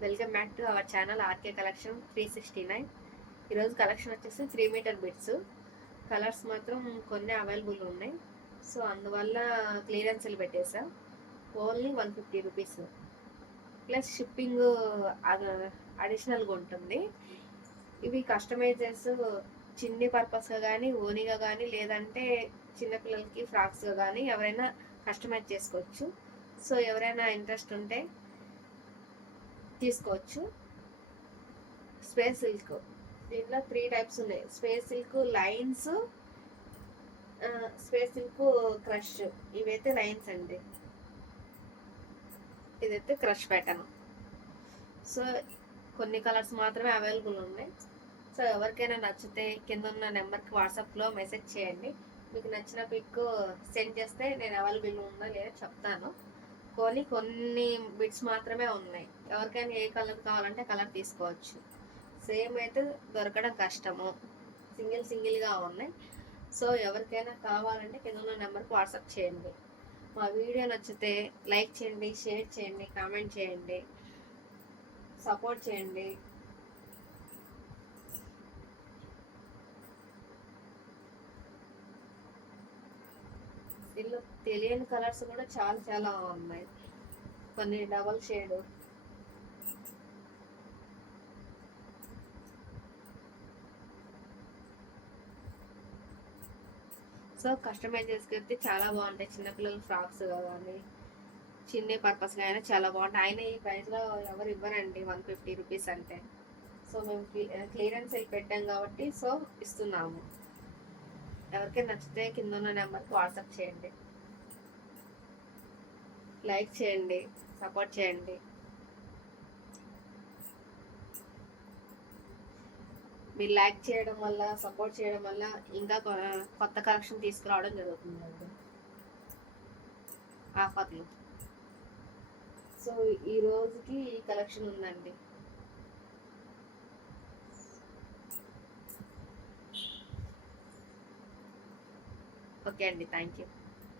Welcome back to our channel RK collection 369. ఈరోజు collection వచ్చేసి 3 metre bits. Colours మాత్రం కొన్ని అవైలబుల్ ఉన్నాయి. సో అందువల్ల క్లియరెన్స్లు పెట్టేసా. ఓన్లీ 150 రూపీస్ ప్లస్ షిప్పింగ్ అడిషనల్గా ఉంటుంది. ఇవి కస్టమైజర్స్ చిన్ని పర్పస్గా కానీ ఓనీగా కానీ లేదంటే చిన్నపిల్లలకి ఫ్రాక్స్గా కానీ ఎవరైనా కస్టమైజ్ చేసుకోవచ్చు. సో ఎవరైనా ఇంట్రెస్ట్ ఉంటే తీసుకోవచ్చు. స్పేస్ సిల్క్ దీంట్లో 3 టైప్స్ ఉన్నాయి. Space silk lines, space silk crush. ఇవైతే లైన్స్ అండి, ఇదైతే క్రష్ ప్యాటర్న్. సో కొన్ని కలర్స్ మాత్రమే అవైలబుల్ ఉన్నాయి. సో ఎవరికైనా నచ్చితే కింద ఉన్న నెంబర్కి వాట్సాప్లో మెసేజ్ చేయండి. మీకు నచ్చిన పిక్ సెండ్ చేస్తే నేను అవైలబుల్ ఉందా లేదా చెప్తాను. కొన్ని బిట్స్ మాత్రమే ఉన్నాయి. ఎవరికైనా ఏ కలర్ కావాలంటే కలర్ తీసుకోవచ్చు. సేమ్ అయితే దొరకడం కష్టము, సింగిల్గా ఉన్నాయి. సో ఎవరికైనా కావాలంటే కింద ఉన్న నెంబర్కి వాట్సాప్ చేయండి. మా వీడియో నచ్చితే లైక్ చేయండి, షేర్ చేయండి, కామెంట్ చేయండి, సపోర్ట్ చేయండి. దీనిలో తెలియని కలర్స్ కూడా చాలా ఉన్నాయి. కొన్ని డబల్ షేడ్, సో కస్టమైజ్ చేసుకెళ్తే చాలా బాగుంటాయి. చిన్నపిల్లల ఫ్రాక్స్ కానీ చిన్న పర్పస్గా అయినా చాలా బాగుంటాయి. అయినా ఈ ప్రైస్లో ఎవరు ఇవ్వరండి 150 రూపీస్ అంటే. సో మేము క్లియరెన్స్ వెళ్ళి పెట్టాం కాబట్టి సో ఇస్తున్నాము. ఎవరికైనా నచ్చితే కింద ఉన్న నెంబర్కి వాట్సాప్ చేయండి, లైక్ చేయండి, సపోర్ట్ చేయండి. మీరు లైక్ చేయడం వల్ల, సపోర్ట్ చేయడం వల్ల ఇంకా కొత్త కలెక్షన్ తీసుకురావడం జరుగుతుందండి ఆఫర్లు. సో ఈ రోజుకి ఈ కలెక్షన్ ఉందండి. ఓకే అండి, థ్యాంక్ యూ.